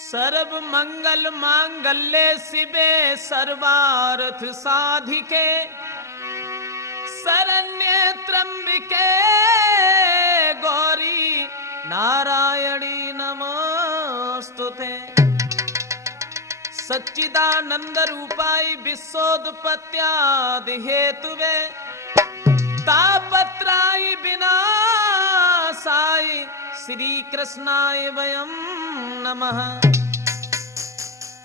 सर्व मंगल मांगल्ये शिवे सर्वार्थ साधिके शरण्ये त्र्यंबिके गौरी नारायणी नमोस्तुते। सच्चिदानंद रूपाय विश्वोत्पत्त्यादि हेतुवे तापत्राय विनाशाय श्री कृष्णाय वयम नमः।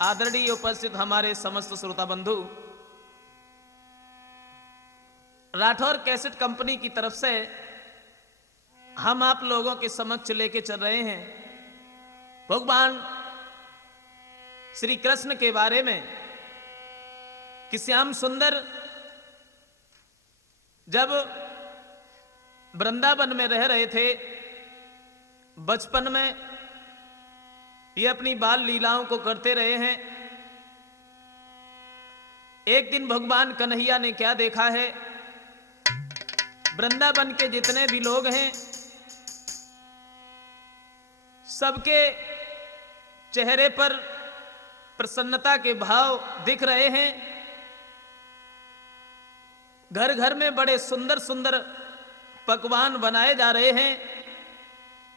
आदरणीय उपस्थित हमारे समस्त श्रोता बंधु, राठौर कैसेट कंपनी की तरफ से हम आप लोगों के समक्ष लेके चल रहे हैं भगवान श्री कृष्ण के बारे में कि श्याम सुंदर जब वृंदावन में रह रहे थे, बचपन में ये अपनी बाल लीलाओं को करते रहे हैं। एक दिन भगवान कन्हैया ने क्या देखा है, वृंदावन के जितने भी लोग हैं सबके चेहरे पर प्रसन्नता के भाव दिख रहे हैं। घर घर में बड़े सुंदर सुंदर पकवान बनाए जा रहे हैं।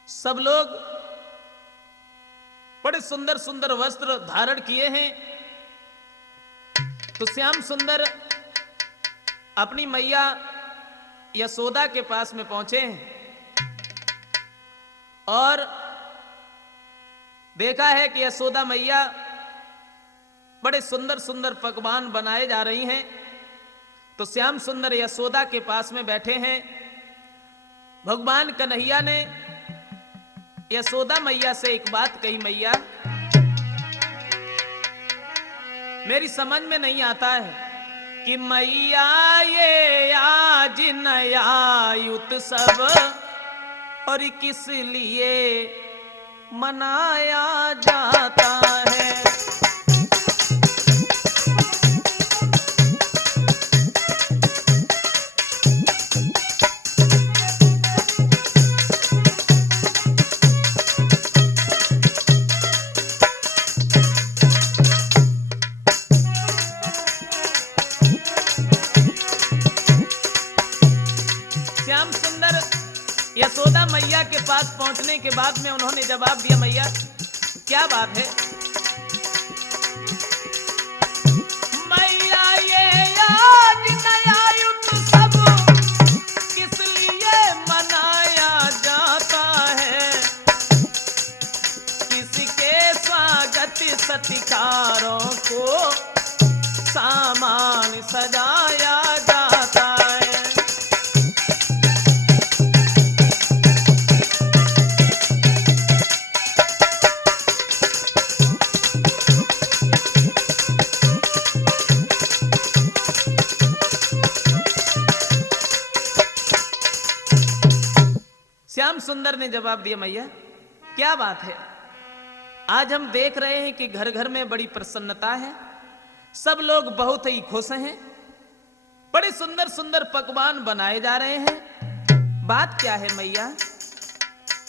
सब लोग बड़े सुंदर सुंदर वस्त्र धारण किए हैं। तो श्याम सुंदर अपनी मैया यशोदा के पास में पहुंचे हैं और देखा है कि यशोदा मैया बड़े सुंदर सुंदर पकवान बनाए जा रही हैं। तो श्याम सुंदर यशोदा के पास में बैठे हैं। भगवान कन्हैया ने यशोदा मैया से एक बात कही, मैया मेरी समझ में नहीं आता है कि मैया ये आज नया उत्सव और किस लिए मनाया जाता है। यशोदा मैया के पास पहुंचने के बाद में उन्होंने जवाब दिया, मैया क्या बात है। मैया ये आज नया उत्सव किस लिए मनाया जाता है, किसके स्वागत सत्कारों को सामान सजाया जाता है। श्याम सुंदर ने जवाब दिया, मैया क्या बात है। आज हम देख रहे हैं कि घर घर में बड़ी प्रसन्नता है, सब लोग बहुत ही खुश हैं, बड़े सुंदर सुंदर पकवान बनाए जा रहे हैं। बात क्या है मैया।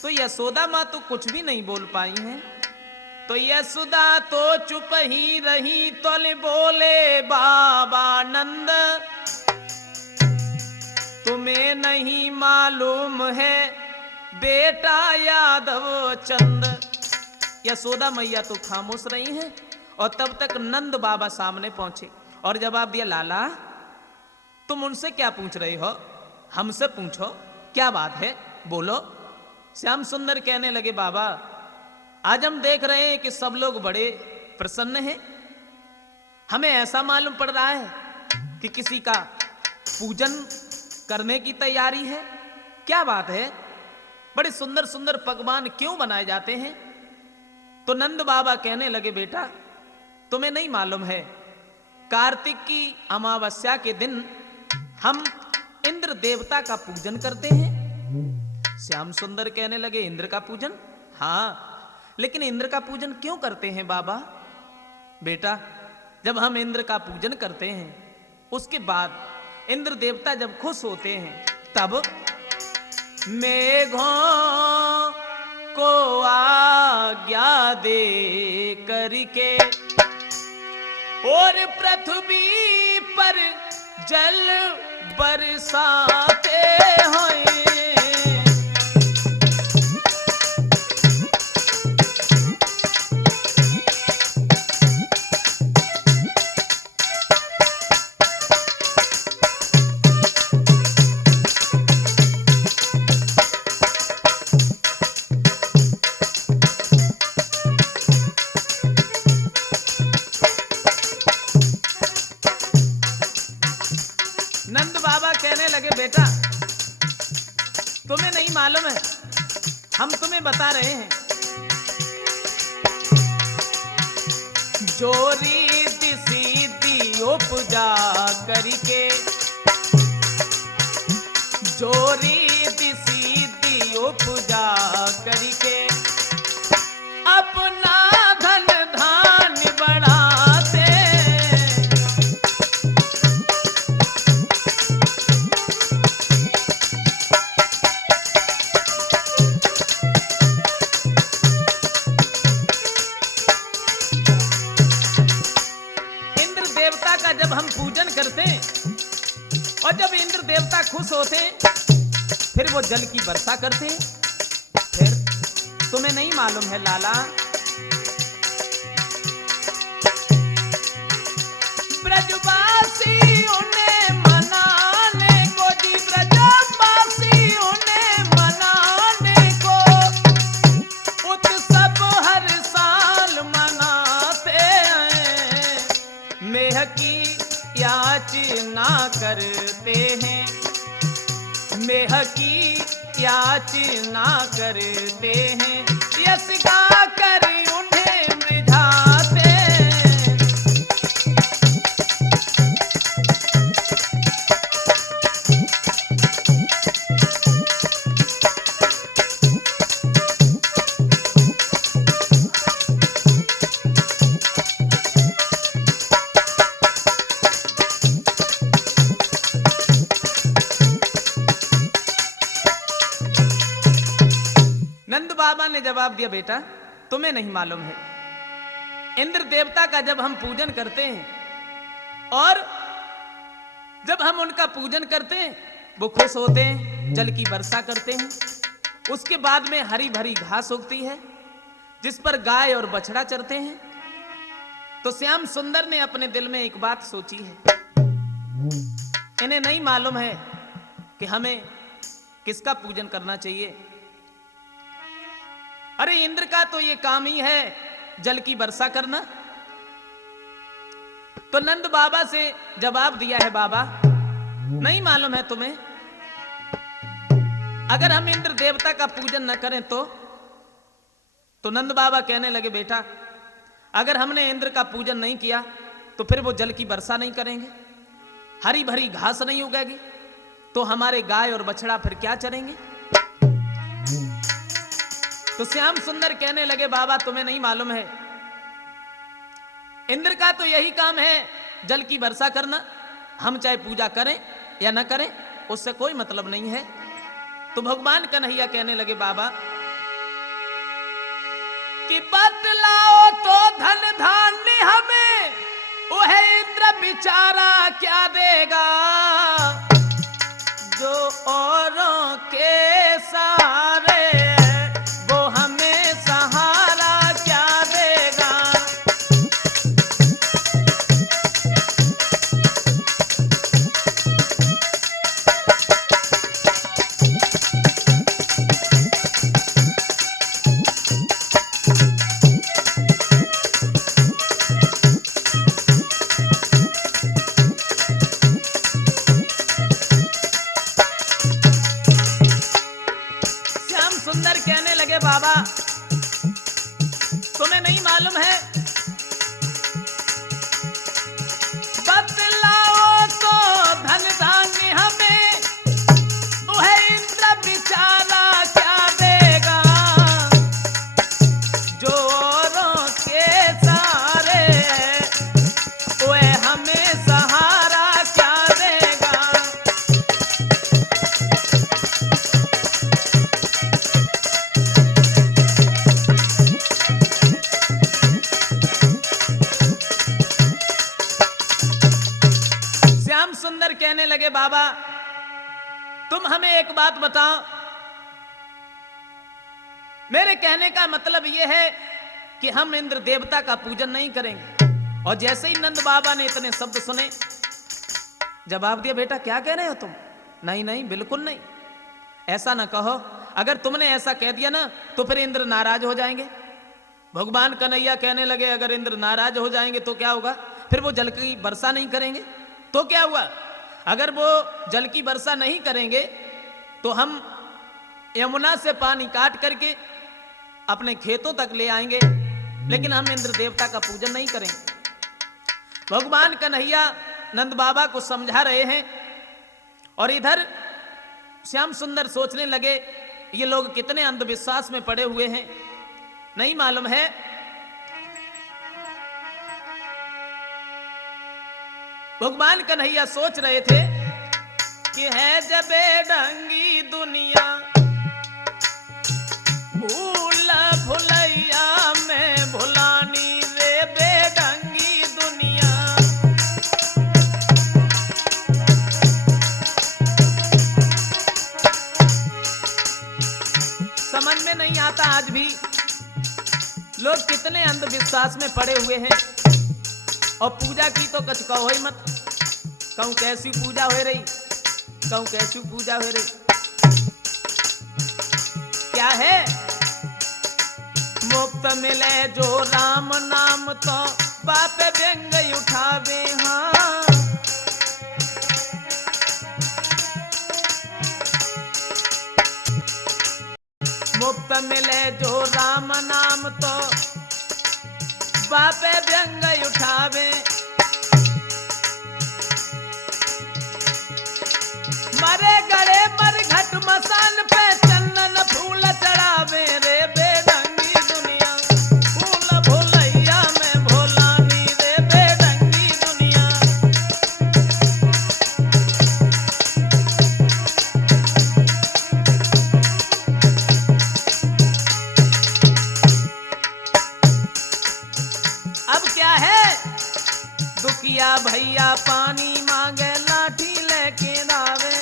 तो यशोदा माँ तो कुछ भी नहीं बोल पाई हैं। तो यशोदा तो चुप ही रही, तो बोले बाबा नंद तुम्हें नहीं मालूम है बेटा यादव चंद। यशोदा मैया तो खामोश रही हैं और तब तक नंद बाबा सामने पहुंचे और जवाब दिया, लाला तुम उनसे क्या पूछ रहे हो, हमसे पूछो क्या बात है, बोलो। श्याम सुंदर कहने लगे, बाबा आज हम देख रहे हैं कि सब लोग बड़े प्रसन्न हैं। हमें ऐसा मालूम पड़ रहा है कि किसी का पूजन करने की तैयारी है, क्या बात है, बड़े सुंदर सुंदर पकवान क्यों बनाए जाते हैं? तो नंद बाबा कहने लगे, बेटा तुम्हें नहीं मालूम है, कार्तिक की अमावस्या के दिन हम इंद्र देवता का पूजन करते हैं। श्याम सुंदर कहने लगे, इंद्र का पूजन? हाँ, लेकिन इंद्र का पूजन क्यों करते हैं बाबा? बेटा जब हम इंद्र का पूजन करते हैं, उसके बाद इंद्र देवता जब खुश होते हैं, तब मेघों को आज्ञा दे करके और पृथ्वी पर जल बरसाते हैं। नंद बाबा कहने लगे, बेटा तुम्हें नहीं मालूम है, हम तुम्हें बता रहे हैं। जो रीति सीधी उपजा करके, जो रीति सीधी उपजा करके अपना धन धान्य बढ़ाते। जब हम पूजन करते हैं और जब इंद्र देवता खुश होते हैं, फिर वो जल की वर्षा करते हैं। फिर तुम्हें नहीं मालूम है लाला, ब्रजवासी उन्हें मनाने को जी, ब्रजवासी उन्हें मनाने को उत्सव हर साल मनाते हैं। मेह की याचना करते हैं, मेह की याचना करते हैं, यश गा कर उन्हें मृझाते। नंद बाबा ने जवाब दिया, बेटा तुम्हें नहीं मालूम है, इंद्र देवता का जब हम पूजन करते हैं और जब हम उनका पूजन करते हैं, वो खुश होते हैं, जल की वर्षा करते हैं। उसके बाद में हरी भरी घास उगती है जिस पर गाय और बछड़ा चरते हैं। तो श्याम सुंदर ने अपने दिल में एक बात सोची है, इन्हें नहीं मालूम है कि हमें किसका पूजन करना चाहिए। अरे इंद्र का तो ये काम ही है जल की वर्षा करना। तो नंद बाबा से जवाब दिया है, बाबा नहीं मालूम है तुम्हें, अगर हम इंद्र देवता का पूजन न करें तो नंद बाबा कहने लगे, बेटा अगर हमने इंद्र का पूजन नहीं किया तो फिर वो जल की वर्षा नहीं करेंगे, हरी भरी घास नहीं उगेगी, तो हमारे गाय और बछड़ा फिर क्या चरेंगे। तो श्याम सुंदर कहने लगे, बाबा तुम्हें नहीं मालूम है, इंद्र का तो यही काम है जल की वर्षा करना। हम चाहे पूजा करें या न करें उससे कोई मतलब नहीं है। तो भगवान कन्हैया कहने लगे, बाबा कि बतलाओ तो धन धान्य हमें, वह इंद्र बेचारा क्या देगा, जो औरों के सहारे वो हमें सहारा क्या देगा। बाबा तुम्हें नहीं मालूम है, बतलाओ तो धन धान्य हमें, वह इंद्र बेचारा क्या देगा, जोरों के सारे वह हमें सहारा क्या देगा। श्याम सुंदर कहने लगे बाबा तुम हमें एक बात बताओ, मेरे कहने का मतलब यह है कि हम इंद्र देवता का पूजन नहीं करेंगे। और जैसे ही नंद बाबा ने इतने शब्द सुने, जवाब दिया बेटा क्या कह रहे हो तुम, नहीं नहीं बिल्कुल नहीं, ऐसा ना कहो, अगर तुमने ऐसा कह दिया ना तो फिर इंद्र नाराज हो जाएंगे। भगवान कन्हैया कहने लगे अगर इंद्र नाराज हो जाएंगे तो क्या होगा, फिर वो जल की वर्षा नहीं करेंगे तो क्या हुआ, अगर वो जल की वर्षा नहीं करेंगे तो हम यमुना से पानी काट करके अपने खेतों तक ले आएंगे, लेकिन हम इंद्र देवता का पूजन नहीं करेंगे। भगवान कन्हैया नंद बाबा को समझा रहे हैं और इधर श्याम सुंदर सोचने लगे ये लोग कितने अंधविश्वास में पड़े हुए हैं, नहीं मालूम है भगवान कन्हैया सोच रहे थे कि है जबे ढंगी दुनिया, भूल भुलैया में भुलानी रे बेढंगी दुनिया। समझ में नहीं आता आज भी लोग कितने अंधविश्वास में पड़े हुए हैं। और पूजा की तो कछ कहो ही मत, कहूं कैसी पूजा हो रही, कहूं कैसी पूजा हो रही, क्या है मुफ्त मिले जो राम नाम तो बाप व्यंग उठावे। हाँ मुफ्त मिले जो राम नाम तो बाप व्यंग उठावे, मरे गड़े मर घट मसान पे चंदन फूल चढ़ावे रे बेढंगी दुनिया, फूल भुलैया में भोलानी रे बेढंगी दुनिया। अब क्या है दुखिया भैया पानी मांगे लाठी लेके आवे,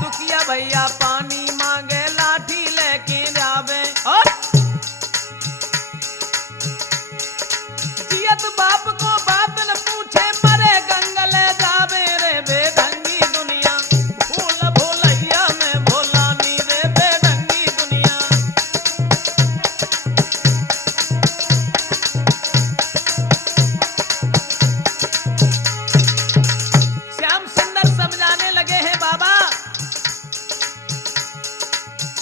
दुखिया भैया पानी मांगे लाठी लेके आवे, और जियत बाप को बात न पूछे मरे गंगले जावे रे बेढंगी दुनिया, फूल भोलैया में भोलानी रे बेढंगी दुनिया। श्याम सुंदर समझाने लगे हैं बाबा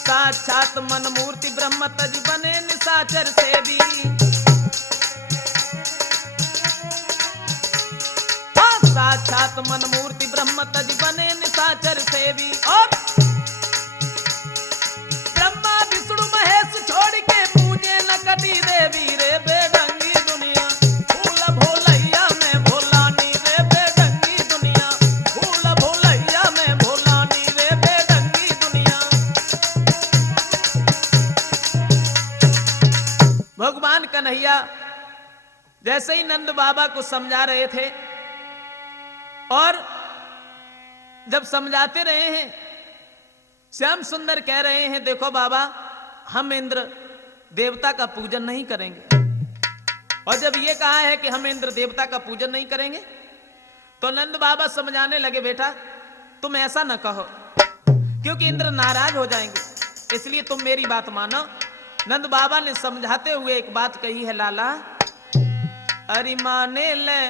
साक्षात मन मूर्ति ब्रह्म तज बने निशाचर से भी, साक्षात मन मूर्ति ब्रह्म तज बने निशाचर से भी, और ब्रह्मा विष्णु महेश छोड़ के पूजे न कटी देवी रे बेढंगी दुनिया, फूल भोलैया में भोलानी रे बेढंगी दुनिया, फूल भोलैया में भोलानी रे बेढंगी दुनिया। भगवान कन्हैया जैसे ही नंद बाबा को समझा रहे थे और जब समझाते रहे हैं, श्याम सुंदर कह रहे हैं देखो बाबा हम इंद्र देवता का पूजन नहीं करेंगे। और जब ये कहा है कि हम इंद्र देवता का पूजन नहीं करेंगे तो नंद बाबा समझाने लगे बेटा तुम ऐसा न कहो क्योंकि इंद्र नाराज हो जाएंगे, इसलिए तुम मेरी बात मानो नंद बाबा ने समझाते हुए एक बात कही है, लाला अरे माने ले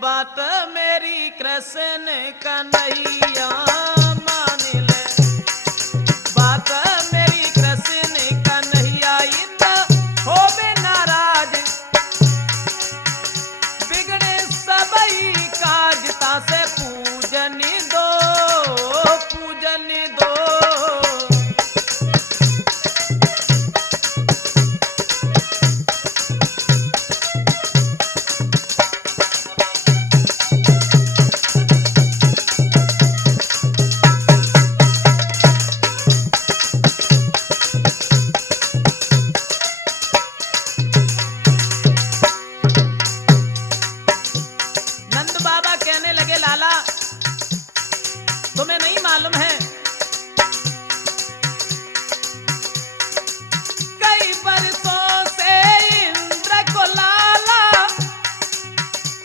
बात मेरी कृष्ण कन्हैया, माने ले बात मेरी कृष्ण कन्हैया, इंद्र होवे नाराज बिगड़े सबई काज, तासे पूजन दो पूजन दो। तुम्हें नहीं मालूम है कई बरसों से इंद्र को लाला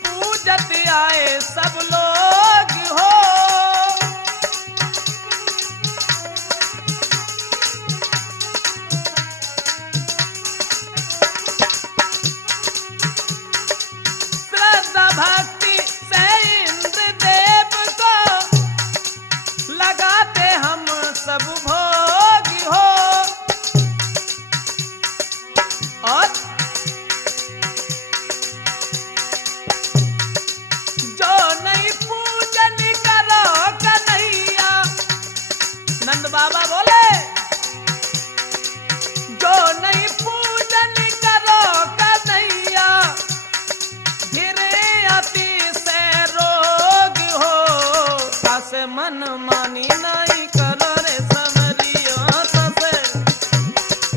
पूजत आए सब लोग हो, श्रद्धा भक्ति से इंद्र देव को लगाते हम सब भोग हो, और जो नहीं पूजन करो कन्हैया, नंद बाबा बोले जो नहीं पूजन करो कन्हैया, घिरे अति से रोग हो, तासे मन मानी नहीं करो रे समरिया, तासे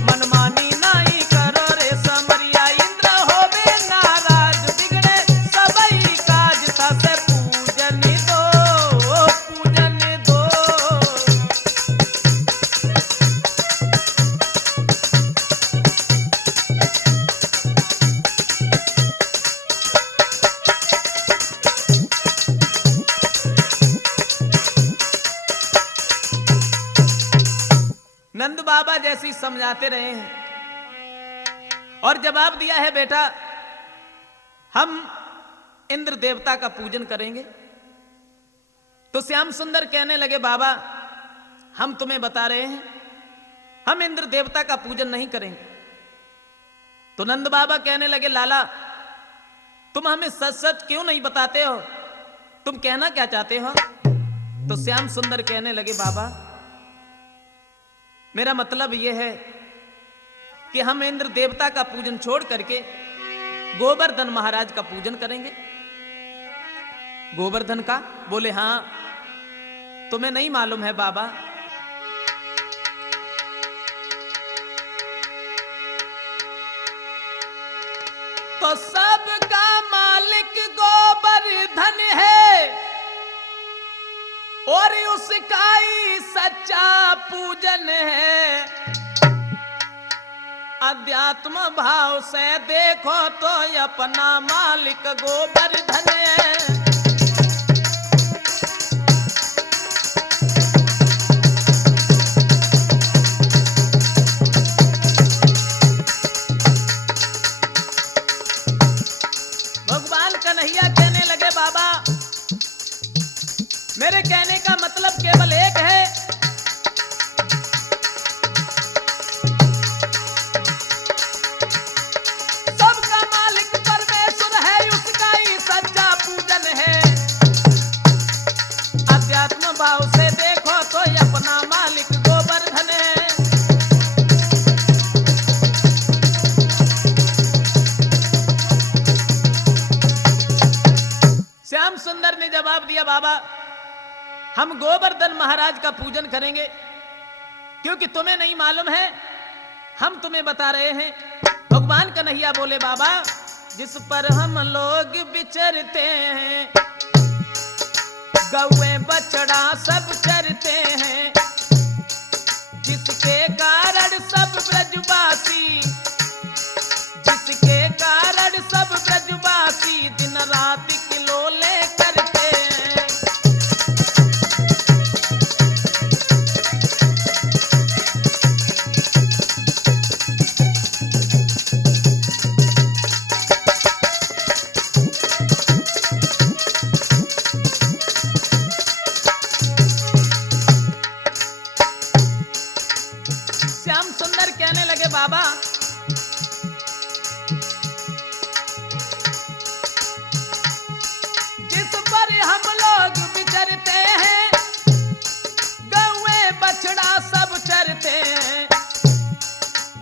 मन मानी नहीं करो रे समरिया, इंद्र होवे नाराज बिगड़े सबई काज, तासे पूजन दो पूजन दो। नंद बाबा जैसी समझाते रहे हैं और जवाब दिया है, बेटा हम इंद्र देवता का पूजन करेंगे। तो श्याम सुंदर कहने लगे, बाबा हम तुम्हें बता रहे हैं हम इंद्र देवता का पूजन नहीं करेंगे। तो नंद बाबा कहने लगे, लाला तुम हमें सच सच क्यों नहीं बताते हो, तुम कहना क्या चाहते हो? तो श्याम सुंदर कहने लगे, बाबा मेरा मतलब यह है कि हम इंद्र देवता का पूजन छोड़ करके गोवर्धन महाराज का पूजन करेंगे। गोवर्धन का? बोले हां। तुम्हें नहीं मालूम है बाबा, तो सबका मालिक गोवर्धन है और उसका ही सच्चा पूजन है। अध्यात्म भाव से देखो तो अपना मालिक गोवर्धन है। भगवान कन्हैया कहने लगे, बाबा मेरे कहने का मतलब केवल एक है, सबका मालिक परमेश्वर है, उसका ही सच्चा पूजन है। अध्यात्म भाव से देखो तो अपना मालिक गोवर्धन है। श्याम सुंदर ने जवाब दिया, बाबा हम गोवर्धन महाराज का पूजन करेंगे, क्योंकि तुम्हें नहीं मालूम है, हम तुम्हें बता रहे हैं। भगवान कन्हैया बोले, बाबा जिस पर हम लोग विचरते हैं, गौएं बछड़ा सब चरते हैं, जिसके कारण सब ब्रजवासी, जिसके कारण सब ब्रजवासी दिन रात किलोले करते हैं। बाबा जिस पर हम लोग विचरते हैं, गौए बछड़ा सब चरते हैं,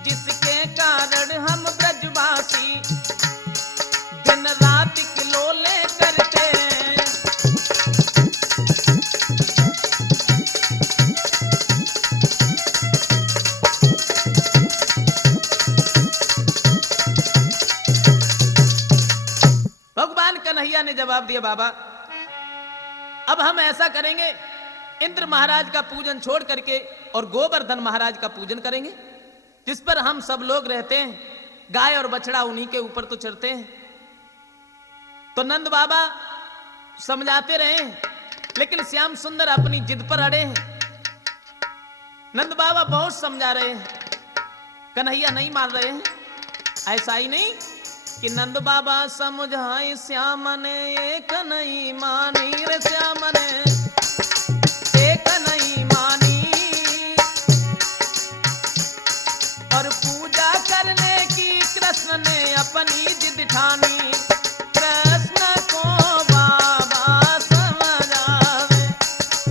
जिसके कारण हम ब्रजवासी दिन रात किलोले करते हैं। भगवान कन्हैया ने जवाब दिया, बाबा अब हम ऐसा करेंगे, इंद्र महाराज का पूजन छोड़ करके और गोवर्धन महाराज का पूजन करेंगे, जिस पर हम सब लोग रहते हैं। गाय और बछड़ा उन्हीं के ऊपर तो चढ़ते हैं। तो नंद बाबा समझाते रहे, लेकिन श्याम सुंदर अपनी जिद पर अड़े हैं। नंद बाबा बहुत समझा रहे हैं, कन्हैया नहीं मान रहे हैं। ऐसा ही नहीं कि नंद बाबा समझाए श्याम ने, एक नहीं मानी रे श्याम ने, एक नहीं मानी। और पूजा करने की कृष्ण ने अपनी जिद ठानी, कृष्ण को बाबा समझावे,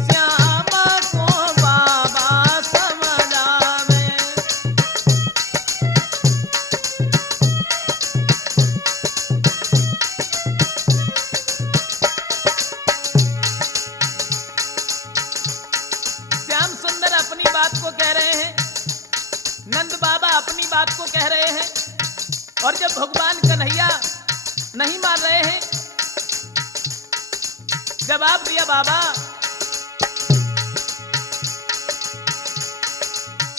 श्याम को बाबा समझावे। श्याम सुंदर अपनी बात को कह रहे हैं, नंद बाबा अपनी बात को कह रहे हैं, और जब भगवान कन्हैया नहीं मान रहे हैं, जवाब दिया, बाबा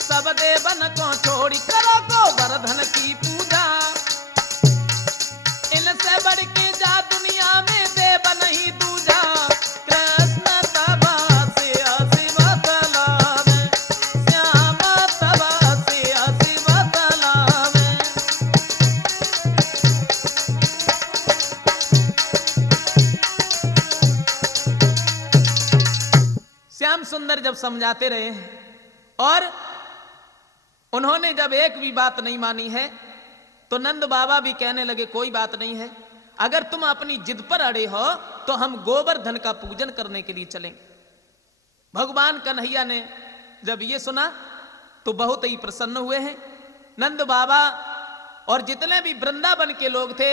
सब देवन को छोड़ी करो गोवर्धन की पूजा, इनसे बढ़ के जा दुनिया में देव नहीं दूजा। कृष्ण तबा से हंसी बतलावे, श्याम तबा से हंसी बतलावे। श्याम सुंदर जब समझाते रहे और उन्होंने जब एक भी बात नहीं मानी है, तो नंद बाबा भी कहने लगे, कोई बात नहीं है, अगर तुम अपनी जिद पर अड़े हो तो हम गोवर्धन का पूजन करने के लिए चलेंगे। भगवान कन्हैया ने जब ये सुना तो बहुत ही प्रसन्न हुए हैं। नंद बाबा और जितने भी वृंदावन के लोग थे,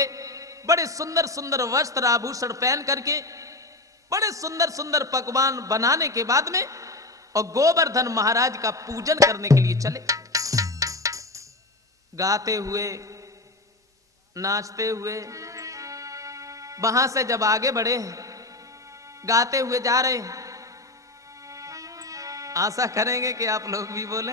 बड़े सुंदर सुंदर वस्त्र आभूषण पहन करके, बड़े सुंदर सुंदर पकवान बनाने के बाद में और गोवर्धन महाराज का पूजन करने के लिए चले। गाते हुए नाचते हुए वहां से जब आगे बढ़े, गाते हुए जा रहे हैं, आशा करेंगे कि आप लोग भी बोले।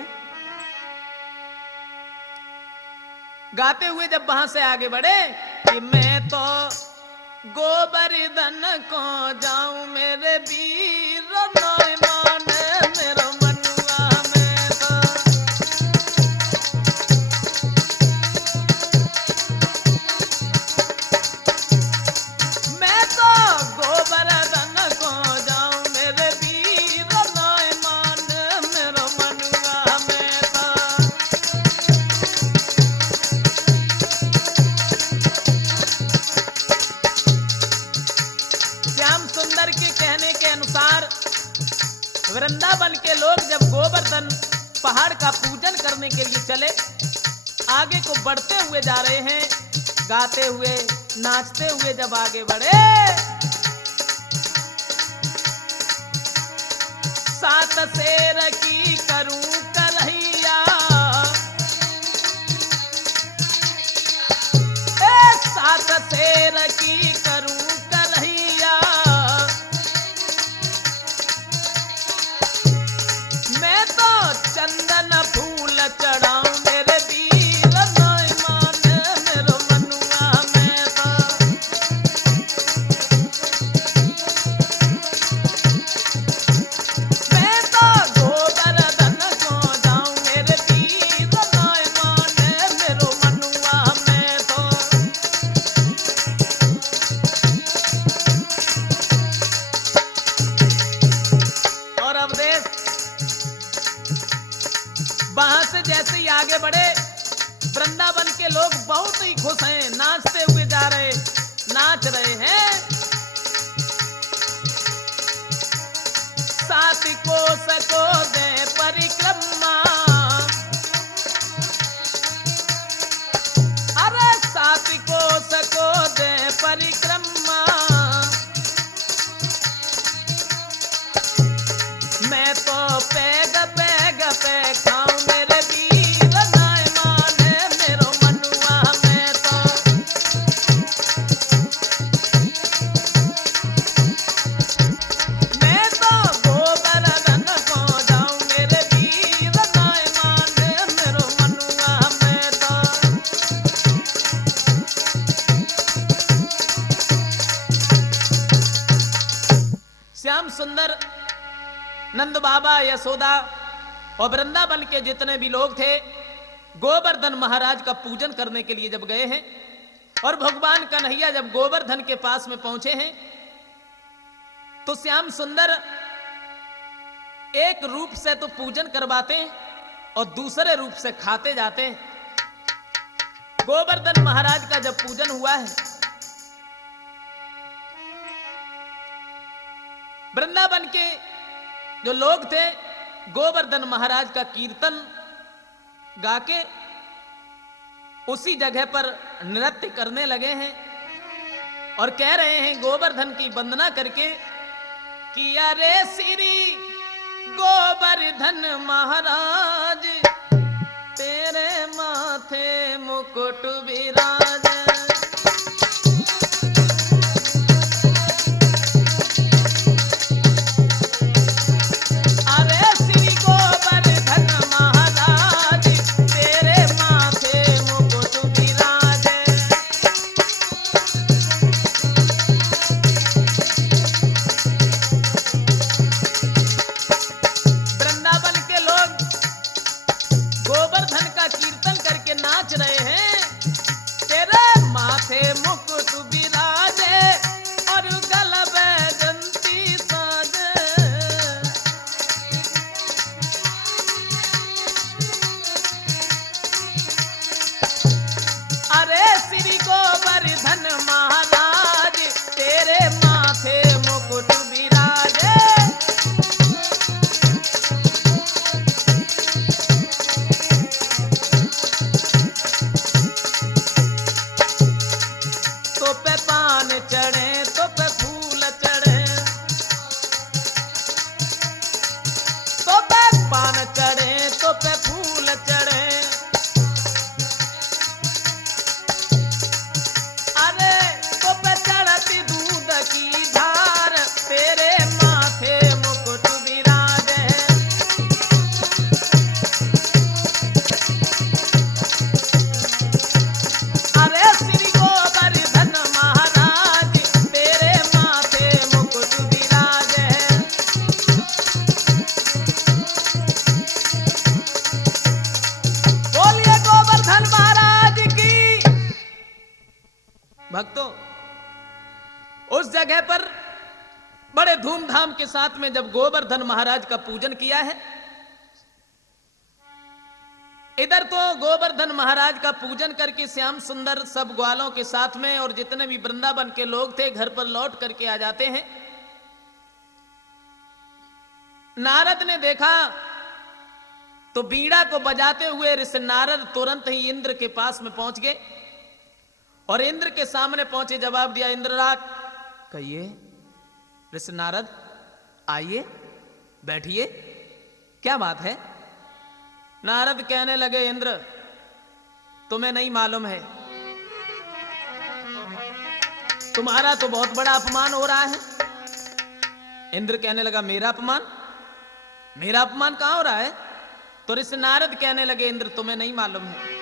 गाते हुए जब वहां से आगे बढ़े कि मैं तो गोवर्धन को जाऊं मेरे वीर नोय माने मेरो मनुआ में तो। मैं तो गोवर्धन को जाऊं मेरे वीर नोय माने मेरो मनुआ में तो। श्याम सुंदर के कहने के अनुसार वृंदावन के लोग जब गोवर्धन पहाड़ का पूजन करने के लिए चले, आगे को बढ़ते हुए जा रहे हैं, गाते हुए नाचते हुए जब आगे बढ़े, सात शेर की करूं करहिया, सात शेर की करूं करहिया, मैं तो चंदन फूल चढ़ाऊं मेरे वीर नोय माने मेरो मनुआ में तो। मैं तो गोवर्धन को जाऊं मेरे वीर नोय माने मेरो मनुआ में तो। और अब देख, वहां से जैसे ही आगे बढ़े वृंदावन के लोग बहुत ही खुश हैं, नाचते हुए जा रहे, नाच रहे हैं। सात कोस को दे परिक्रमा, अरे सात कोस को दे परिक्रमा, मैं तो पैग पैग पे खाऊं मेरे वीर नाय माने मेरो मनुआ, मैं तो गोवर्धन को जाऊं मेरे वीर नाय माने मेरो मनुआ, मैं तो श्याम सुंदर, नंद बाबा, यशोदा और वृंदावन के जितने भी लोग थे गोवर्धन महाराज का पूजन करने के लिए जब गए हैं और भगवान कन्हैया जब गोवर्धन के पास में पहुंचे हैं तो श्याम सुंदर एक रूप से तो पूजन करवाते हैं और दूसरे रूप से खाते जाते हैं। गोवर्धन महाराज का जब पूजन हुआ है, वृंदावन के जो लोग थे गोवर्धन महाराज का कीर्तन गा के उसी जगह पर नृत्य करने लगे हैं और कह रहे हैं गोवर्धन की वंदना करके कि अरे श्री गोवर्धन महाराज तेरे माथे मुकुट विराज, उस जगह पर बड़े धूमधाम के साथ में जब गोवर्धन महाराज का पूजन किया है, इधर तो गोवर्धन महाराज का पूजन करके श्याम सुंदर सब ग्वालों के साथ में और जितने भी वृंदावन के लोग थे घर पर लौट करके आ जाते हैं। नारद ने देखा तो बीड़ा को बजाते हुए ऋषि नारद तुरंत ही इंद्र के पास में पहुंच गए और इंद्र के सामने पहुंचे, जवाब दिया, इंद्रराज कहिए ऋषि नारद आइए बैठिए, क्या बात है। नारद कहने लगे, इंद्र तुम्हें नहीं मालूम है, तुम्हारा तो बहुत बड़ा अपमान हो रहा है। इंद्र कहने लगा, मेरा अपमान? मेरा अपमान कहां हो रहा है? तो ऋषि नारद कहने लगे, इंद्र तुम्हें नहीं मालूम है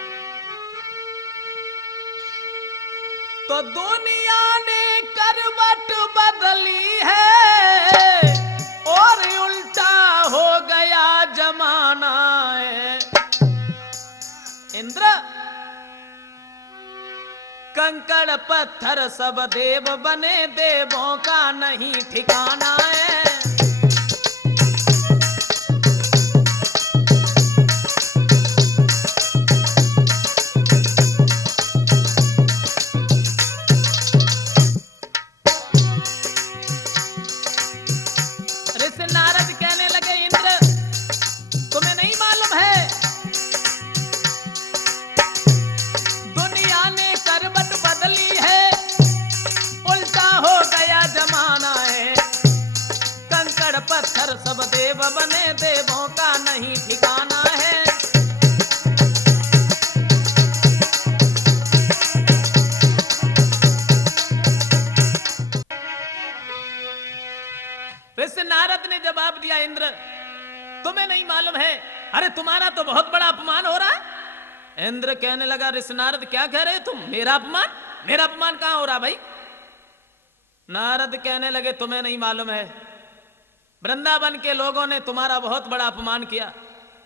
तो दुनिया ने करवट बदली है और उल्टा हो गया जमाना है। इंद्र कंकड़ पत्थर सब देव बने, देवों का नहीं ठिकाना है। मालूम है? अरे तुम्हारा तो बहुत बड़ा अपमान हो रहा है। इंद्र कहने लगा, ऋषि नारद क्या कह रहे तुम? मेरा अपमान? मेरा अपमान कहां हो रहा भाई? नारद कहने लगे, तुम्हें नहीं मालूम है, वृंदावन के लोगों ने तुम्हारा बहुत बड़ा अपमान किया।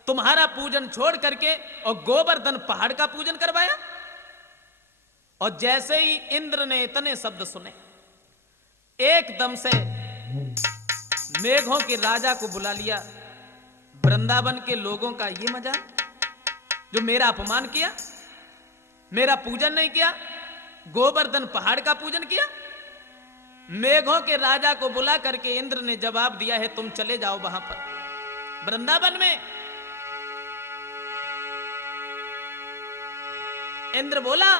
तुम्हारा पूजन छोड़ करके और गोवर्धन पहाड़ का पूजन करवाया। और जैसे ही इंद्र ने इतने शब्द सुने, एकदम से मेघों के राजा को बुला लिया। वृंदावन के लोगों का ये मजाक, जो मेरा अपमान किया, मेरा पूजन नहीं किया, गोवर्धन पहाड़ का पूजन किया। मेघों के राजा को बुला करके इंद्र ने जवाब दिया है, तुम चले जाओ वहां पर वृंदावन में। इंद्र बोला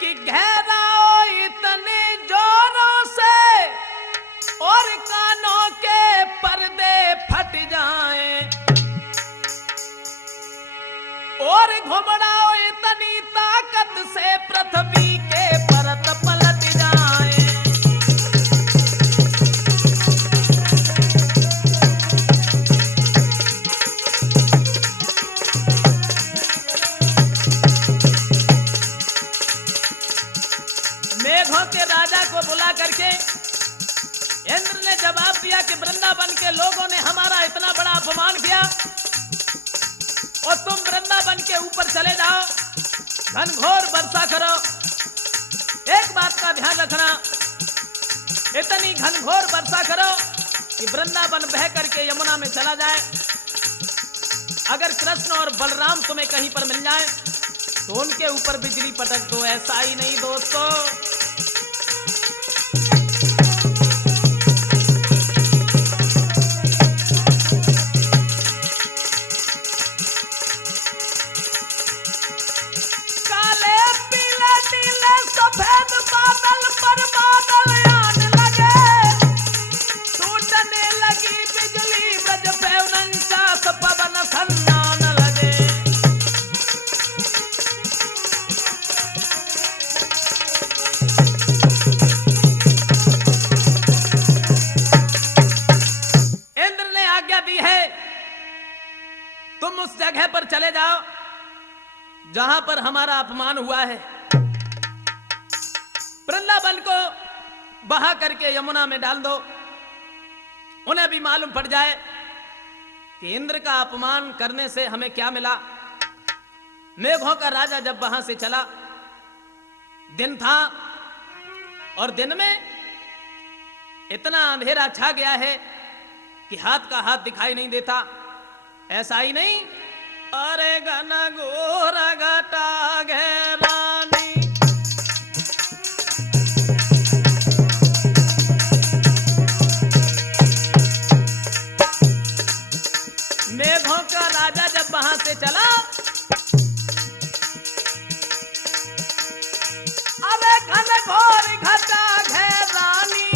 कि घेराओ इतने जोरों से और कानों के पर्दे फट जाएं, और घुमड़ाओ इतनी ताकत से पृथ्वी के परत पलट जाएं। मेघों के राजा को बुला करके इंद्र ने जवाब दिया कि वृंदावन के लोगों ने हमारा इतना बड़ा अपमान किया और तुम वृंदावन के ऊपर चले जाओ, घनघोर वर्षा करो। एक बात का ध्यान रखना, इतनी घनघोर वर्षा करो कि वृंदावन बह करके यमुना में चला जाए। अगर कृष्ण और बलराम तुम्हें कहीं पर मिल जाए तो उनके ऊपर बिजली पटक दो। ऐसा ही नहीं दोस्तों, चले जाओ जहां पर हमारा अपमान हुआ है। वृंदावन को बहा करके यमुना में डाल दो। उन्हें भी मालूम पड़ जाए कि इंद्र का अपमान करने से हमें क्या मिला। मेघों का राजा जब वहां से चला, दिन था और दिन में इतना अंधेरा छा गया है कि हाथ का हाथ दिखाई नहीं देता। ऐसा ही नहीं, अरे घन घोर घटा घेरानी, मेघों का राजा जब वहां से चला, अरे घन घोर घटा घेरानी,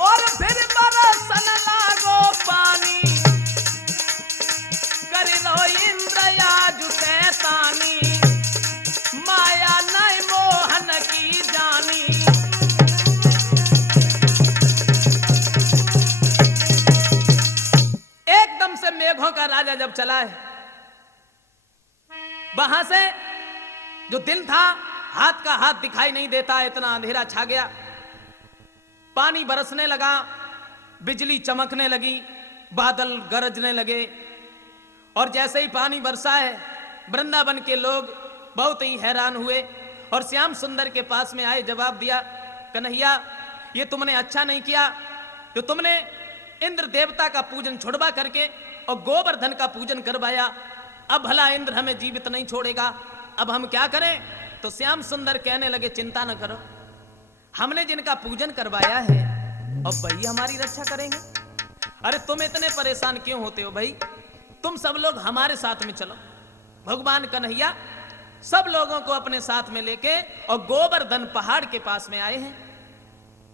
और फिर बरसन लागो पानी, कर लो इंद्र याजु शैतानी, माया नहीं मोहन की जानी। एकदम से मेघों का राजा जब चला है, वहां से जो दिन था हाथ का हाथ दिखाई नहीं देता, इतना अंधेरा छा गया। पानी बरसने लगा, बिजली चमकने लगी, बादल गरजने लगे। और जैसे ही पानी बरसा है, वृंदावन के लोग बहुत ही हैरान हुए और श्याम सुंदर के पास में आए। जवाब दिया, कन्हैया ये तुमने अच्छा नहीं किया, जो तुमने इंद्र देवता का पूजन छुड़वा करके और गोवर्धन का पूजन करवाया। अब भला इंद्र हमें जीवित नहीं छोड़ेगा, अब हम क्या करें? तो श्याम सुंदर कहने लगे, चिंता न करो, हमने जिनका पूजन करवाया है अब वही हमारी रक्षा करेंगे। अरे तुम इतने परेशान क्यों होते हो भाई? तुम सब लोग हमारे साथ में चलो। भगवान कन्हैया सब लोगों को अपने साथ में लेके और गोवर्धन पहाड़ के पास में आए हैं।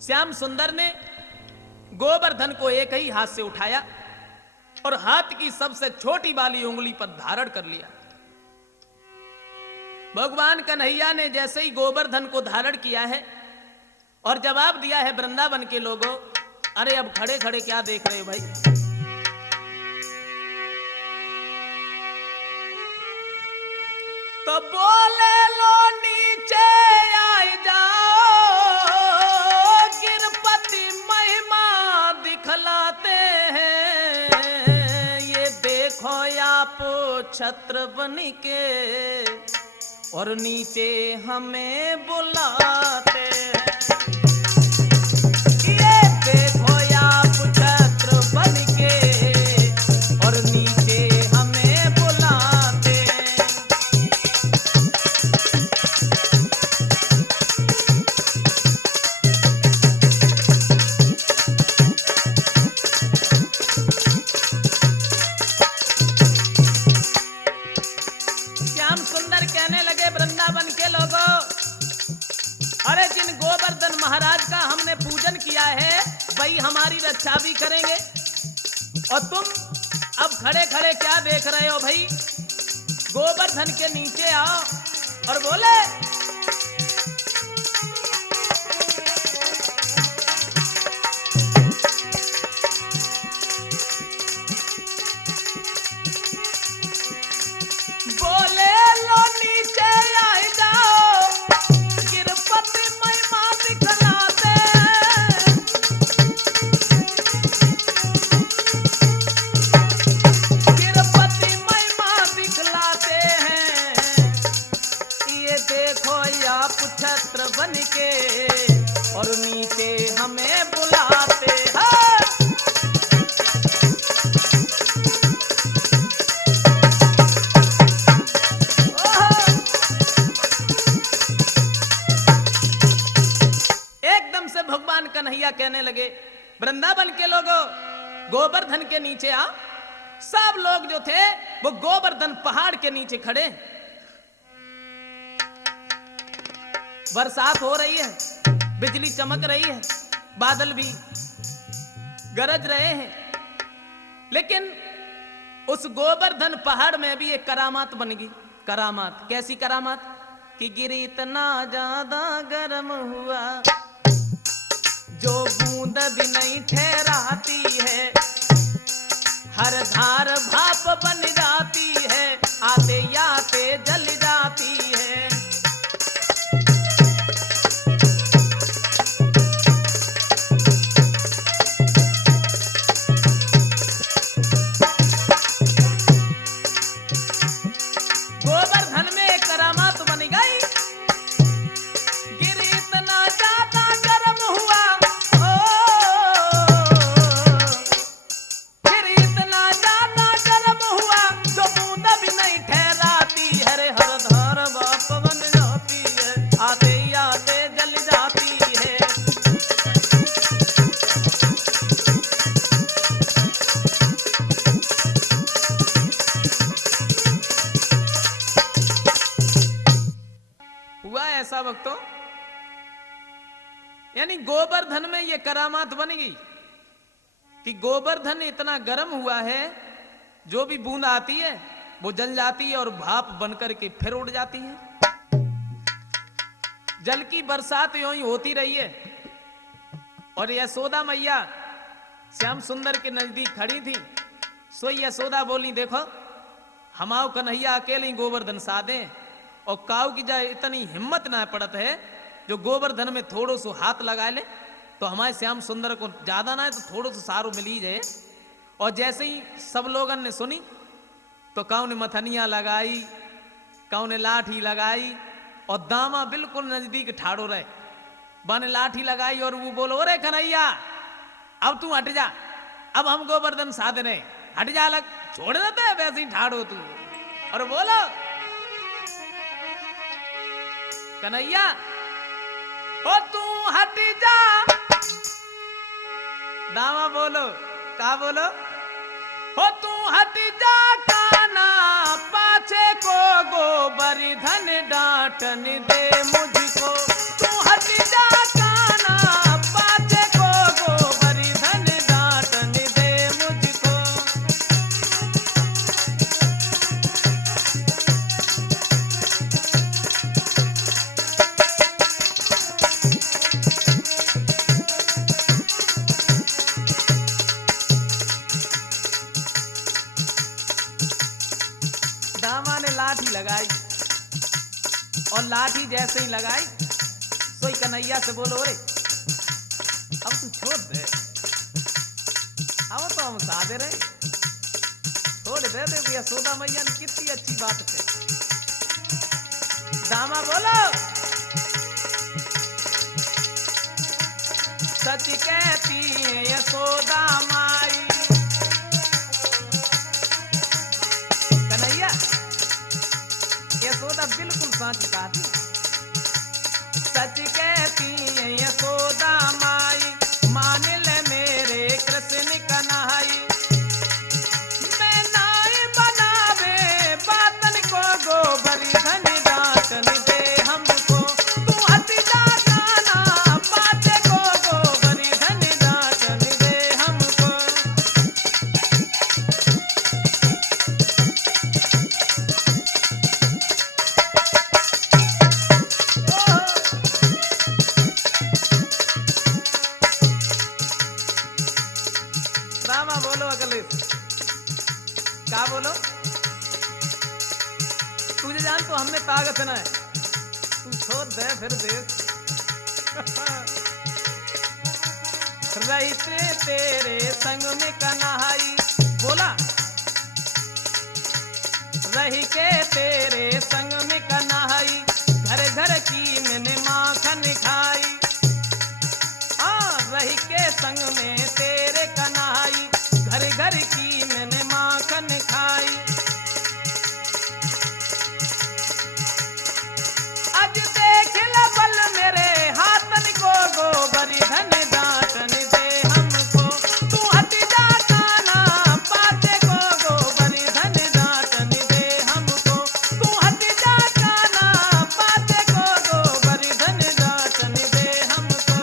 श्याम सुंदर ने गोवर्धन को एक ही हाथ से उठाया और हाथ की सबसे छोटी वाली उंगली पर धारण कर लिया। भगवान कन्हैया ने जैसे ही गोवर्धन को धारण किया है, और जवाब दिया है वृंदावन के लोगों, अरे अब खड़े खड़े क्या देख रहे हो भाई, तो बोले लो नीचे आई जाओ, गिरपति महिमा दिखलाते हैं, ये देखो आप छत्र बन के और नीचे हमें बुलाते हैं, ये देखो आप छत्र बन के और नीचे हमें बुलाते हैं। श्याम सुंदर कहने लगे वृंदावन के लोगों, अरे जिन गोवर्धन महाराज का हमने पूजन किया है वही हमारी रक्षा भी करेंगे, और तुम अब खड़े खड़े क्या देख रहे हो भाई, गोवर्धन के नीचे आओ। और बोले बोले लो नीचे आई जाओ, गिरपति महिमा दिखलाते हैं, गिरपति महिमा दिखलाते हैं, ये देखो आप छत्र बन के और नीचे हमें बुलाते हैं। भगवान कन्हैया कहने लगे वृंदावन के लोगों, गोवर्धन के नीचे आ। सब लोग जो थे वो गोवर्धन पहाड़ के नीचे खड़े, बरसात हो रही है, बिजली चमक रही है, बादल भी गरज रहे हैं, लेकिन उस गोवर्धन पहाड़ में भी एक करामात बन गई। करामात कैसी करामात कि गिरी इतना ज्यादा गर्म हुआ, जो बूंद भी नहीं ठहराती है, हर धार भाप बन जाती है, आते आते जल जाती है। गोवर्धन में एक करामात बन गई, गिरी इतना ज्यादा गर्म हुआ, गिरी इतना ज्यादा गर्म हुआ, जो बूंद भी नहीं ठहराती है, हर धार भाप बन जाती है, आते आते जल जाती है। हुआ ऐसा भक्तों, यानी गोवर्धन में ये करामात बन गई कि गोवर्धन इतना गर्म हुआ है, जो भी बूंद आती है वो जल जाती है और भाप बनकर के फिर उड़ जाती है। जल की बरसात यूं ही होती रही है, और यशोदा मैया श्याम सुंदर के नजदीक खड़ी थी। सो यशोदा बोली, देखो हमाओ कन्हैया अकेले ही गोवर्धन साधे, और काऊ की जाए इतनी हिम्मत ना पड़त है जो गोवर्धन में थोड़ो सो हाथ लगा ले, तो हमारे श्याम सुंदर को ज्यादा ना है तो थोड़ो सो सारो मिल ही जाए। और जैसे ही सब लोगन ने सुनी तो काऊ ने मथनिया लगाई, काऊ ने लाठी लगाई, और दामा बिल्कुल नजदीक ठाड़ो रहे, बन लाठी लगाई और वो बोलो, अरे कन्हैया अब तू हट जा, अब हम गोवर्धन साध रहे, हट जा, अलग छोड़ देते है, वैसे ही ठाड़ो तू। और बोलो कन्हैया ओ तू हट जा, दामा बोलो का बोलो, ओ तू हट जा काना, पाछे को गोवर्धन डांटन दे मुझको, तू हट जा काना, पाछे को गोवर्धन डांटन दे मुझको। और लाठी जैसे ही लगाई सोई कन्हैया से बोलो रे अब तू छोड़ दे, अब तो हम साधे रहे, छोड़ दे दे यशोदा मैया ने कितनी अच्छी बात है। दामा बोलो सच कहती है यशोदा माई, कन्हैया यशोदा बिल्कुल सच कहती, सच कहती है यशोदा माई, मान ले मेरे कृष्ण कन्हई, मैं नाई बनावे बातन को गोबरी धन डांटन दे हमको, तू हट जाता ना बाते को गोबरी धन डांटन दे हमको। रामा बोलो अगले क्या बोलो, तुझे जान तो हमने ताकत ना है, तू छोड़ दे फिर देख रहते तेरे संग में कन्हई, बोला रही के तेरे संग में कन्हई, घर घर की मैंने माखन खाई, रही के संग में तेरे कन्हई, घर घर की मैंने माखन खाई, आज देख ल बल मेरे हाथन को गोबरी धन डांटन दे हमको, तू हट जाता ना बाते को गोबरी धन डांटन दे हमको, तू हट जाता ना बाते को गोबरी धन डांटन दे हमको।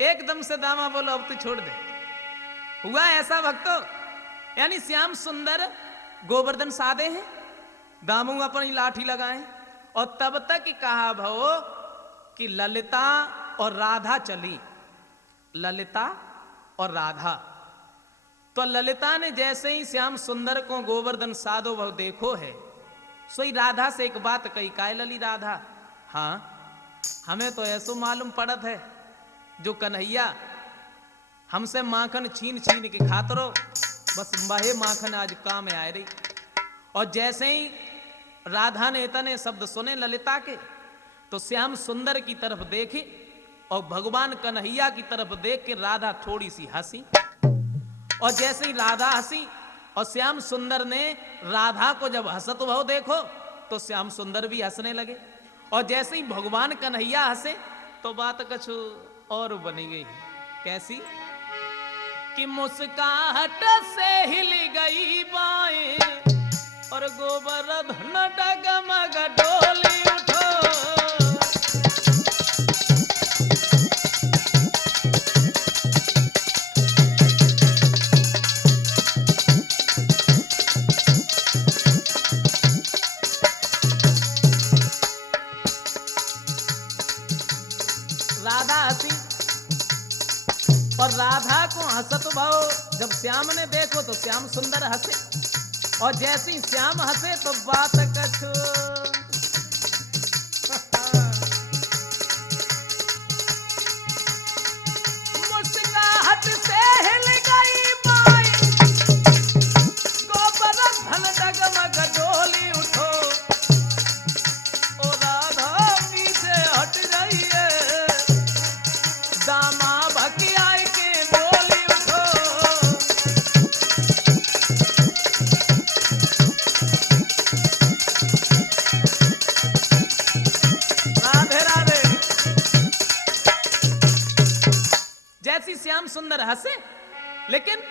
एकदम से दामा बोलो अब तू छोड़ दे। हुआ ऐसा भक्तों, यानी श्याम सुंदर गोवर्धन साधे हैं, दामू अपनी लाठी लगाए और तब तक कहा भवो कि ललिता और राधा चली, ललिता और राधा। तो ललिता ने जैसे ही श्याम सुंदर को गोवर्धन साधो वह देखो है, सोई राधा से एक बात कही, काय लली राधा, हाँ हमें तो ऐसो मालूम पड़त है जो कन्हैया हमसे माखन छीन छीन के खात रहो, बस वही माखन आज काम आए रही। और जैसे ही राधा ने इतने शब्द सुने ललिता के, तो श्याम सुंदर की तरफ देखी और भगवान कन्हैया की तरफ देख के राधा थोड़ी सी हंसी, और जैसे ही राधा हंसी और श्याम सुंदर ने राधा को जब हंसत भाव देखो तो श्याम सुंदर भी हंसने लगे, और जैसे ही भगवान कन्हैया हंसे तो बात कुछ और बनी गई। कैसी कि मुस्काहट से हिल गई बाएं और गोवर्धन डगमग डोली उठो, राधा हंसी और राधा को हंसत भाव जब श्याम ने देखो तो श्याम सुंदर हंसे, और जैसे ही श्याम हंसे तो बात कछु मुस्काहट से हिल गई बाएं गोवर्धन डगमग डोली उठो, ओ राधा पीछे हट जाइए दामा भकियाई के बोली उठो। राधे राधे। जैसी श्याम सुंदर हंसे, लेकिन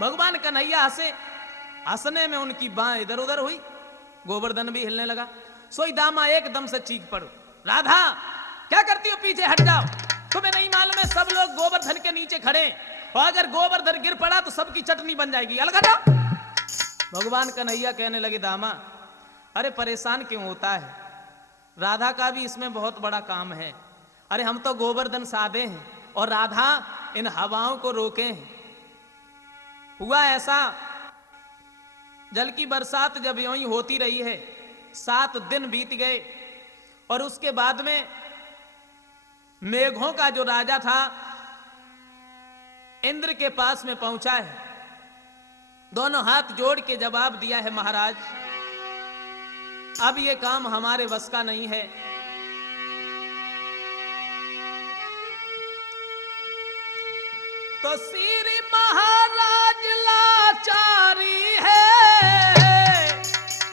भगवान कन्हैया हंसे, हंसने में उनकी बाँ इधर उधर हुई, गोवर्धन भी हिलने लगा। सोई दामा एकदम से चीख पड़ो, राधा क्या करती हो, पीछे हट जाओ, तुम्हें नहीं मालूम है सब लोग गोवर्धन के नीचे खड़े, और अगर गोवर्धन गिर पड़ा तो सबकी चटनी बन जाएगी, अलग हटो। भगवान कन्हैया कहने लगे, दामा अरे परेशान क्यों होता है, राधा का भी इसमें बहुत बड़ा काम है। अरे हम तो गोवर्धन साधे हैं और राधा इन हवाओं को रोके हैं। हुआ ऐसा, जल की बरसात जब यूं ही होती रही है, 7 दिन बीत गए और उसके बाद में मेघों का जो राजा था इंद्र के पास में पहुंचा है। दोनों हाथ जोड़ के जवाब दिया है, महाराज अब ये काम हमारे बस का नहीं है। तो श्री महाराज लाचारी है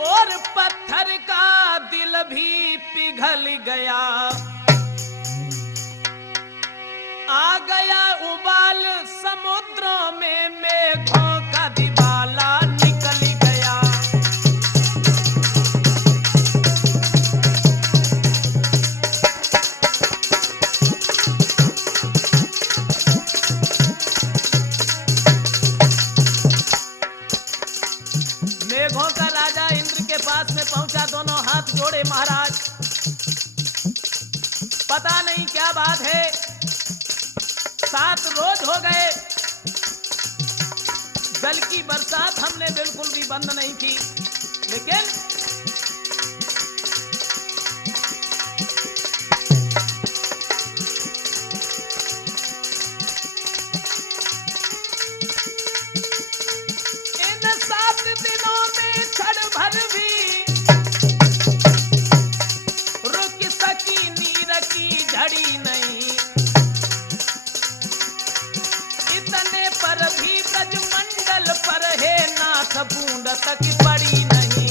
और पत्थर का दिल भी पिघल गया। आ गया उबाल समुद्रों में, मेघों का दिवाला निकल गया। मेघों का राजा इंद्र के पास में पहुंचा, दोनों हाथ जोड़े, महाराज पता नहीं क्या बात है, 7 रोज हो गए जल की बरसात हमने बिल्कुल भी बंद नहीं की, लेकिन इन 7 दिनों में क्षण भर भी रुक सकी नीर की झड़ी नहीं। इतने पर भी ब्रजमंडल पर है नाथ बूंद तक पड़ी नहीं।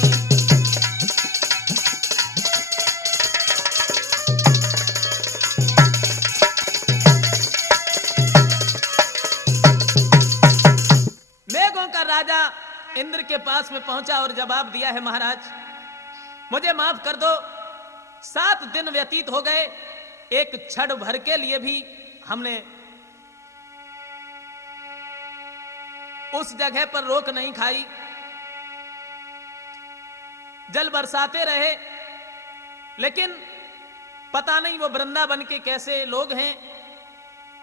मेघों का राजा इंद्र के पास में पहुंचा और जवाब दिया है, महाराज मुझे माफ कर दो, 7 दिन व्यतीत हो गए, एक क्षण भर के लिए भी हमने उस जगह पर रोक नहीं खाई, जल बरसाते रहे, लेकिन पता नहीं वो वृंदावन के कैसे लोग हैं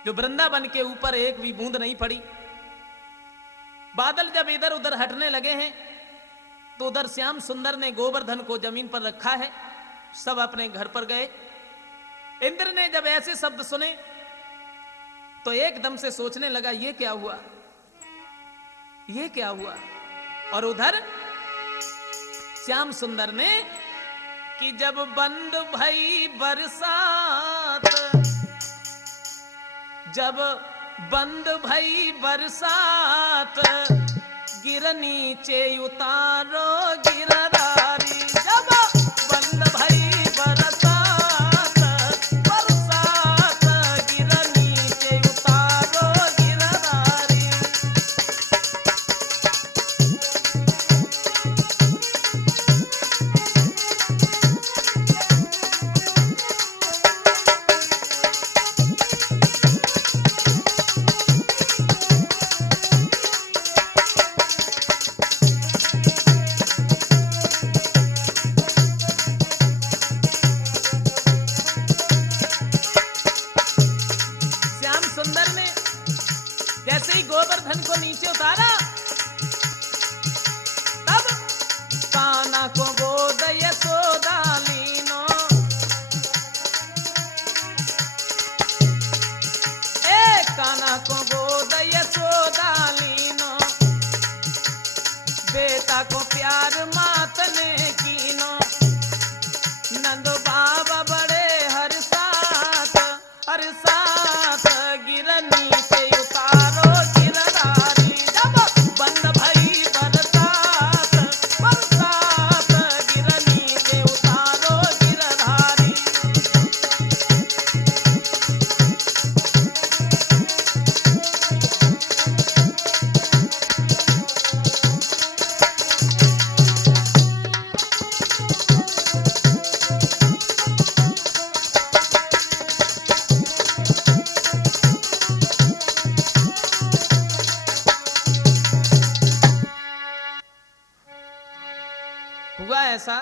जो वृंदावन के ऊपर एक भी बूंद नहीं पड़ी। बादल जब इधर उधर हटने लगे हैं तो उधर श्याम सुंदर ने गोवर्धन को जमीन पर रखा है, सब अपने घर पर गए। इंद्र ने जब ऐसे शब्द सुने तो एकदम से सोचने लगा, ये क्या हुआ, ये क्या हुआ। और उधर श्याम सुंदर ने कि जब बंद भई बरसात, जब बंद भई बरसात, गिर नीचे उतारो गिरधारी। जब बंद भई बरसात, बरसात, गिर नीचे उतारो गिरधारी। गोवर्धन को नीचे उतारा, तब काना को गोद यशोदा लीनो, काना को गोद यशोदा लीनो, बेटा को प्यार मात ने कीनो, नंद बाबा बड़े हर साथ गिर नीचे उतारो गिरधारी। जब बंद भई बरसात, बरसात, गिर नीचे उतारो गिरधारी। हुआ ऐसा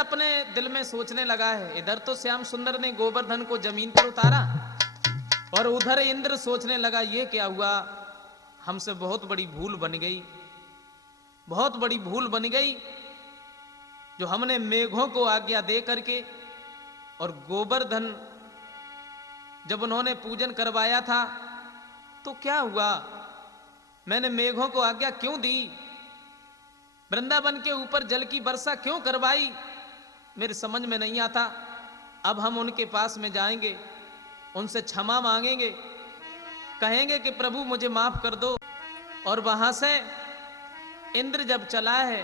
अपने दिल में सोचने लगा है, इधर तो श्याम सुंदर ने गोवर्धन को जमीन पर उतारा और उधर इंद्र सोचने लगा ये क्या हुआ, हमसे बहुत बड़ी भूल बन गई, बहुत बड़ी भूल बन गई जो हमने मेघों को आज्ञा दे करके और गोवर्धन जब उन्होंने पूजन करवाया था तो क्या हुआ, मैंने मेघों को आज्ञा क्यों दी, वृंदावन के ऊपर जल की वर्षा क्यों करवाई, मेरे समझ में नहीं आता। अब हम उनके पास में जाएंगे, उनसे क्षमा मांगेंगे, कहेंगे कि प्रभु मुझे माफ कर दो। और वहां से इंद्र जब चला है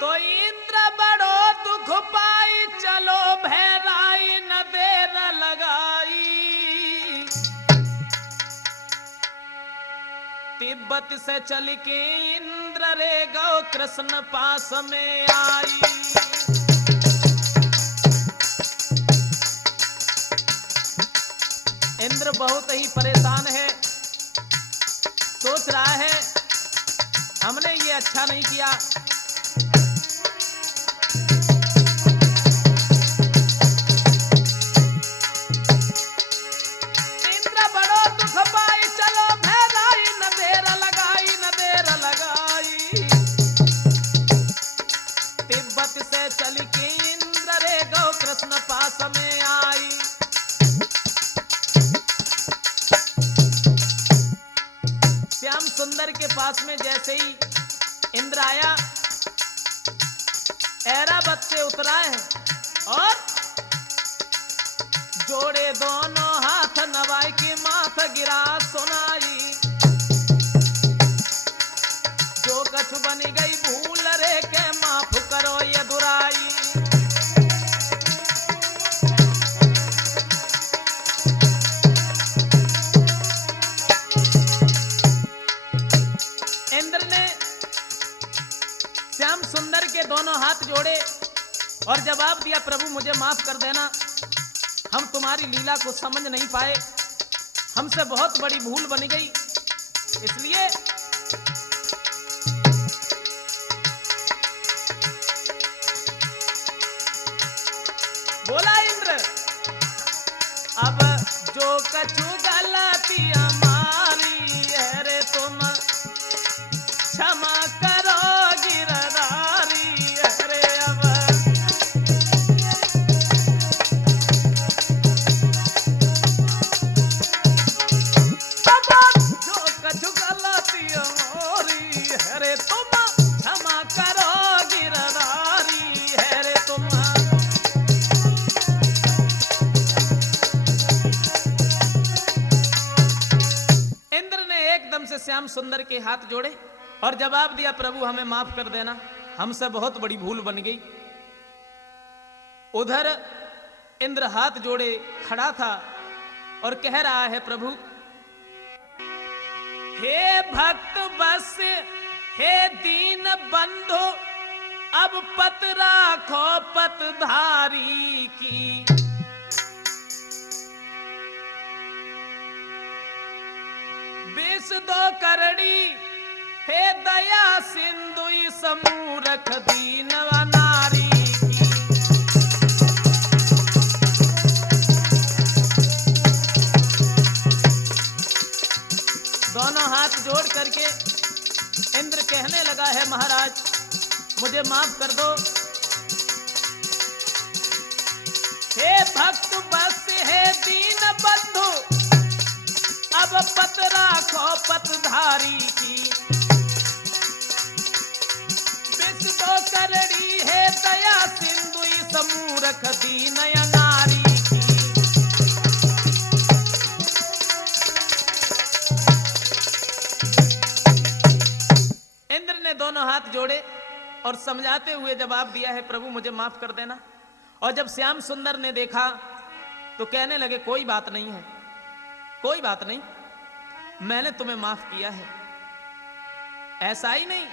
तो इंद्र बड़ो दुख पाई, चलो भैराई न देर लगाई, तिब्बत से चल के इंद्र रे गौ कृष्ण पास में आई। इंद्र बहुत ही परेशान है, सोच रहा है हमने ये अच्छा नहीं किया, पास में आई। श्याम सुंदर के पास में जैसे ही इंद्र आया, ऐरावत से उतरा है और जोड़े दोनों हाथ नवाई के माथ गिरा सुनाई, जो कछु बनी गई भूल रे के माफ करो ये दुराई। श्याम सुंदर के दोनों हाथ जोड़े और जवाब दिया, प्रभु मुझे माफ कर देना, हम तुम्हारी लीला को समझ नहीं पाए, हमसे बहुत बड़ी भूल बन गई, इसलिए बोला इंद्र अब जो कछु गलतियां मारी है रे तुम क्षमा करो श्याम सुंदर के हाथ जोड़े और जवाब दिया, प्रभु हमें माफ कर देना, हमसे बहुत बड़ी भूल बन गई। उधर इंद्र हाथ जोड़े खड़ा था और कह रहा है, प्रभु हे भक्त बस हे दीन बंधु अब पत राखो पतधारी की, विष दो करड़ी हे दया सिंधु समूरख दीन नारी की। दोनों हाथ जोड़ करके इंद्र कहने लगा है, महाराज मुझे माफ कर दो, हे भक्त बस हे दीन बंधु अब पत राखो पतधारी की, विष दो करड़ी है दया सिंधु समूरख दीन नारी की। इंद्र ने दोनों हाथ जोड़े और समझाते हुए जवाब दिया है, प्रभु मुझे माफ कर देना। और जब श्याम सुंदर ने देखा तो कहने लगे, कोई बात नहीं है, कोई बात नहीं, मैंने तुम्हें माफ किया है, ऐसा ही नहीं,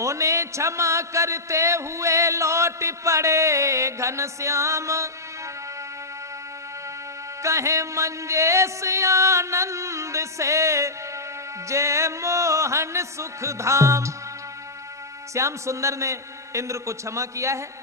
उन्हें क्षमा करते हुए लौट पड़े घनश्याम, कहे मंजेश आनंद सुख धाम। श्याम सुंदर ने इंद्र को क्षमा किया है